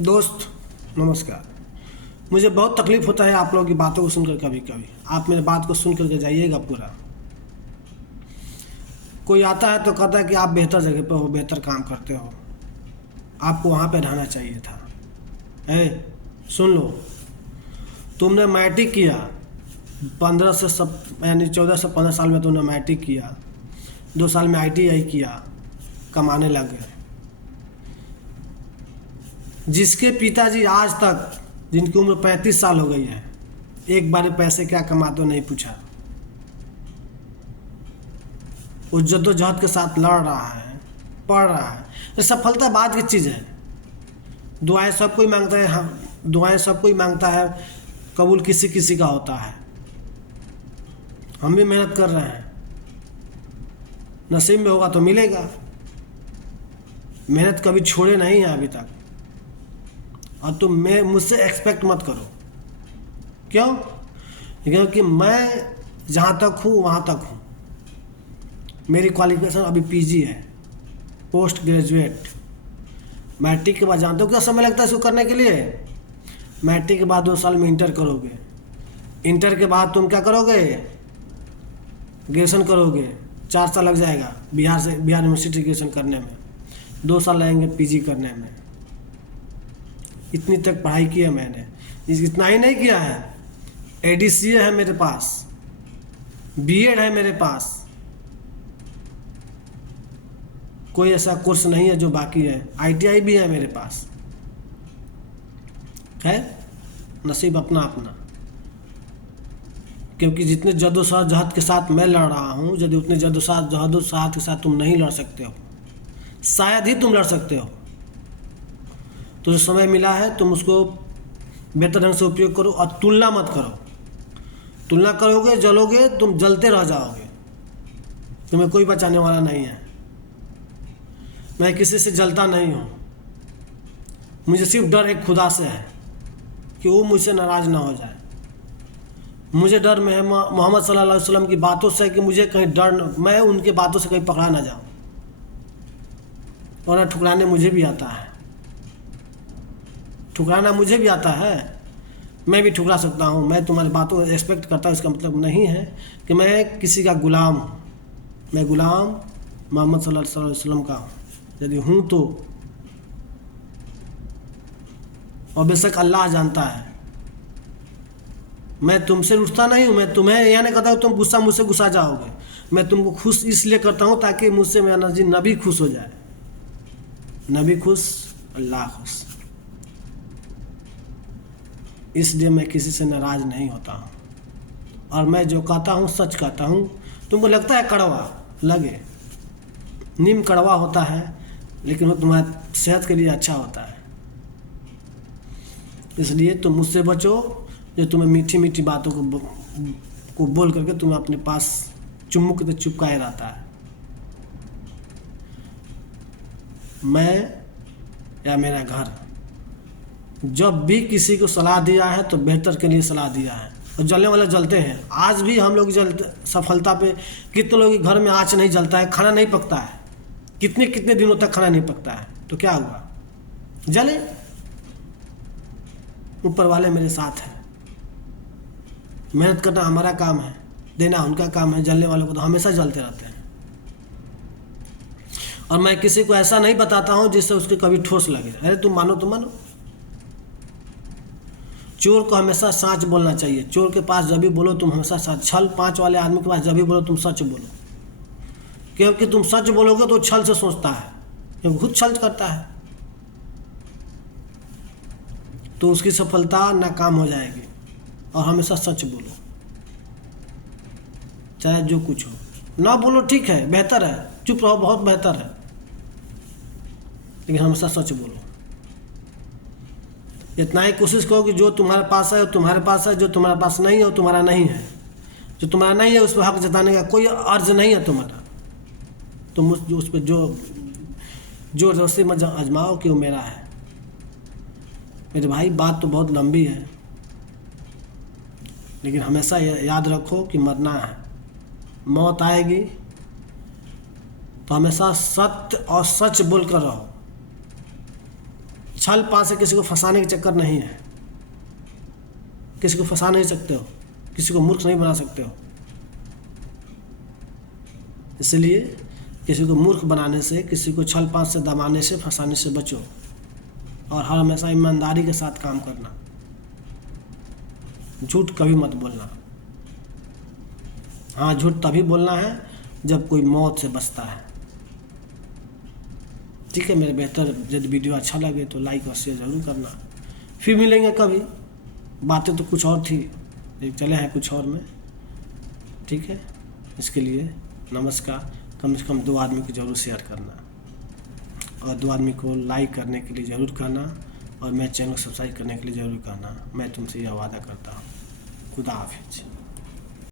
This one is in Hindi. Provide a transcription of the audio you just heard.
दोस्त नमस्कार। मुझे बहुत तकलीफ़ होता है आप लोगों की बातों को सुनकर। कभी कभी आप मेरे बात को सुन करके जाइएगा पूरा। कोई आता है तो कहता है कि आप बेहतर जगह पे हो, बेहतर काम करते हो, आपको वहाँ पे रहना चाहिए था। सुन लो, तुमने मैट्रिक किया 15 से सब यानी 14 से 15 साल में तुमने मैट्रिक किया, 2 साल में ITI किया, कमाने लग गए। जिसके पिताजी आज तक, जिनकी उम्र 35 साल हो गई है, एक बार पैसे क्या कमाते हो नहीं पूछा। वो जद्दोजहद के साथ लड़ रहा है, पढ़ रहा है। ये सफलता बाद की चीज़ है। दुआएं सब कोई मांगता है, हम दुआएं सब कोई मांगता है, कबूल किसी किसी का होता है। हम भी मेहनत कर रहे हैं, नसीब में होगा तो मिलेगा। मेहनत कभी छोड़े नहीं है अभी तक। और तुम मुझसे एक्सपेक्ट मत करो। क्यों? क्योंकि मैं जहाँ तक हूँ वहाँ तक हूँ। मेरी क्वालिफिकेशन अभी PG है, पोस्ट ग्रेजुएट। मैट्रिक के बाद जानते हो क्या समय लगता है इसको करने के लिए? मैट्रिक के बाद 2 साल में इंटर करोगे, इंटर के बाद तुम क्या करोगे? ग्रेजुएशन करोगे, 4 साल लग जाएगा बिहार यूनिवर्सिटी ग्रेजुएशन करने में, 2 साल लगेंगे PG करने में। इतनी तक पढ़ाई की है मैंने। इतना ही नहीं किया है, ADCA है मेरे पास, BEd है मेरे पास। कोई ऐसा कोर्स नहीं है जो बाकी है। ITI भी है मेरे पास। है नसीब अपना अपना। क्योंकि जितने जद्दोजहद के साथ मैं लड़ रहा हूँ, यदि उतने जद्दोजहद के साथ तुम नहीं लड़ सकते हो, शायद ही तुम लड़ सकते हो। तो जो समय मिला है तुम उसको बेहतर ढंग से उपयोग करो और तुलना मत करो। तुलना करोगे जलोगे, तुम जलते रह जाओगे। तुम्हें कोई बचाने वाला नहीं है। मैं किसी से जलता नहीं हूँ। मुझे सिर्फ डर एक खुदा से है कि वो मुझसे नाराज़ ना हो जाए। मुझे डर में है मोहम्मद सल्लल्लाहु अलैहि वसल्लम की बातों से, कि मुझे कहीं मैं उनके बातों से कहीं पकड़ा ना जाऊँ। और ठुकराने मुझे भी आता है, ठुकराना मुझे भी आता है। मैं भी ठुकरा सकता हूँ। मैं तुम्हारी बातों को एक्सपेक्ट करता हूँ, इसका मतलब नहीं है कि मैं किसी का गुलाम हूँ। मैं गुलाम मोहम्मद सल्लल्लाहु अलैहि वसल्लम का हूँ, यदि हूँ तो। और बेशक अल्लाह जानता है। मैं तुमसे रुठता नहीं हूँ। मैं तुम्हें यह नहीं कहता हूँ तुम मुझसे गुस्सा जाओगे। मैं तुमको खुश इसलिए करता हूँ ताकि मुझसे मेरा नबी खुश हो जाए। नबी खुश, अल्लाह खुश। इसलिए मैं किसी से नाराज़ नहीं होता हूँ। और मैं जो कहता हूँ सच कहता हूँ। तुमको लगता है कड़वा, लगे। नीम कड़वा होता है, लेकिन वो तुम्हारी सेहत के लिए अच्छा होता है। इसलिए तुम मुझसे बचो जो तुम्हें मीठी मीठी बातों को बोल करके तुम्हें अपने पास चुम्मुक के चिपकाए रहता है। मैं या मेरा घर जब भी किसी को सलाह दिया है तो बेहतर के लिए सलाह दिया है। और जलने वाले जलते हैं। आज भी हम लोग जलते सफलता पे। कितने लोग के घर में आँच नहीं जलता है, खाना नहीं पकता है, कितने कितने दिनों तक खाना नहीं पकता है। तो क्या हुआ? जले। ऊपर वाले मेरे साथ हैं। मेहनत करना हमारा काम है, देना उनका काम है। जलने वालों को तो हमेशा जलते रहते हैं। और मैं किसी को ऐसा नहीं बताता हूँ जिससे उसके कभी ठोस लगे। अरे तुम मानो तो मानो। चोर को हमेशा सच बोलना चाहिए। चोर के पास जब भी बोलो तुम हमेशा सच। छल 5 वाले आदमी के पास जब भी बोलो तुम सच बोलो। क्योंकि तुम सच बोलोगे तो छल से सोचता है, क्योंकि खुद छल करता है, तो उसकी सफलता नाकाम हो जाएगी। और हमेशा सच बोलो, चाहे जो कुछ हो। ना बोलो ठीक है, बेहतर है, चुप रहो बहुत बेहतर है, लेकिन हमेशा सच बोलो। इतना ही कोशिश करो कि जो तुम्हारे पास है तुम्हारे पास है, जो तुम्हारे पास नहीं है वो तुम्हारा नहीं है। जो तुम्हारा नहीं है उस पर हक जताने का कोई अर्ज नहीं है तुम्हारा। तुम उस पर जो जोर जबरदस्ती मत आजमाओ कि वो मेरा है। मेरे भाई बात तो बहुत लंबी है, लेकिन हमेशा याद रखो कि मरना है, मौत आएगी। तो हमेशा सत्य और सच बोलकर रहो। छल पास से किसी को फंसाने के चक्कर नहीं है। किसी को फंसा नहीं सकते हो, किसी को मूर्ख नहीं बना सकते हो। इसलिए किसी को मूर्ख बनाने से, किसी को छल पास से दबाने से, फंसाने से बचो और हर हमेशा ईमानदारी के साथ काम करना। झूठ कभी मत बोलना। हाँ, झूठ तभी बोलना है जब कोई मौत से बचता है। ठीक है मेरे बेहतर, यदि वीडियो अच्छा लगे तो लाइक और शेयर ज़रूर करना। फिर मिलेंगे कभी। बातें तो कुछ और थी, एक चले हैं कुछ और में। ठीक है, इसके लिए नमस्कार। कम से कम 2 आदमी को ज़रूर शेयर करना और 2 आदमी को लाइक करने के लिए ज़रूर करना और मेरे चैनल को सब्सक्राइब करने के लिए ज़रूर करना। मैं तुमसे यह वादा करता हूँ। खुदा हाफिज।